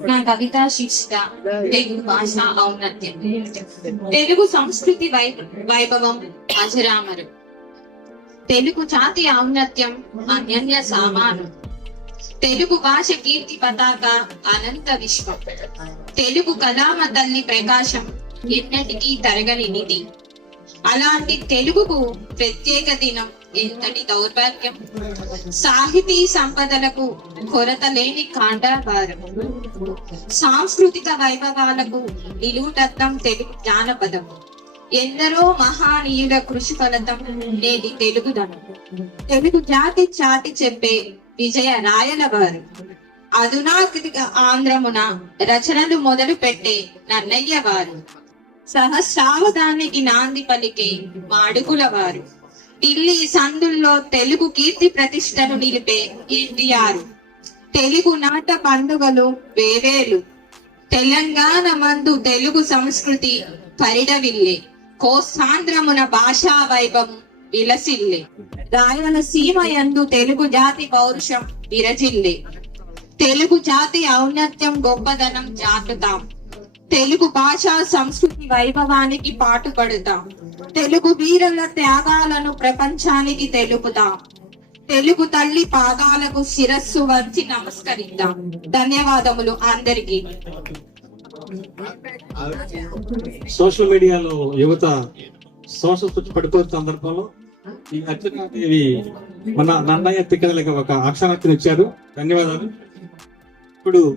నా కవిత శిక్షిత తెలుగు భాష ఔన్నత్యం. తెలుగు సంస్కృతి వై వైభవం అజరామరు. తెలుగు జాతి ఔన్నత్యం అన్యన్య సామాను. తెలుగు భాష కీర్తి పతాక అనంత విశ్వం. తెలుగు కళామ తల్లి ప్రకాశం ఎన్నటికీ తరగని నిధి. అలాంటి తెలుగుకు ప్రత్యేక దినం ఎంతటి దౌర్భాగ్యం? సాహితీ సంపదలకు కొరత లేని కాండాభారం సాంస్కృతిక వైభవాలకు నిలువుటత్వం తెలుగు జానపదం ఎందరో మహానీయుల కృషి ఫలితం నేటి తెలుగుదనం తెలుగు జాతి చాటి చెప్పే విజయ రాయల వారు. అధునాకృతిక ఆంధ్రమున రచనలు మొదలు పెట్టే నన్నయ్య వారు. సహస్రావధానికి నాంది పలికే మాడుగుల వారు ఢిల్లీ సందుల్లో తెలుగు కీర్తి ప్రతిష్టను నిలిపే ఎన్టీఆర్. తెలుగు నాట పండుగలు వేవేలు. తెలంగాణ మందు తెలుగు సంస్కృతి పరిడవిల్లే. కోస్తాంధ్రమున భాషా వైభవం విలసిల్లే. రాయలసీమ ఎందు తెలుగు జాతి పౌరుషం విరజిల్లే. తెలుగు జాతి ఔన్నత్యం గొప్పదనం జాతుతాం తెలుగు భాష సంస్కృతి వైభవానికి పాటుపడుతాం. తెలుగు వీరుల త్యాగాలను ప్రపంచానికి తెలుపుతాం. తెలుగు తల్లి పాదాలకు శిరస్సు వంచి నమస్కరిద్దాం. ధన్యవాదములు అందరికీ. సోషల్ మీడియాలో యువత సోషల్ స్విచ్ పడిపోతున్న సందర్భంలో ఈ అర్చనాదేవి మన నన్నయ్య తిక్కలకి ఒక అక్షరార్థిని ఇచ్చారు. ధన్యవాదాలు. ఇప్పుడు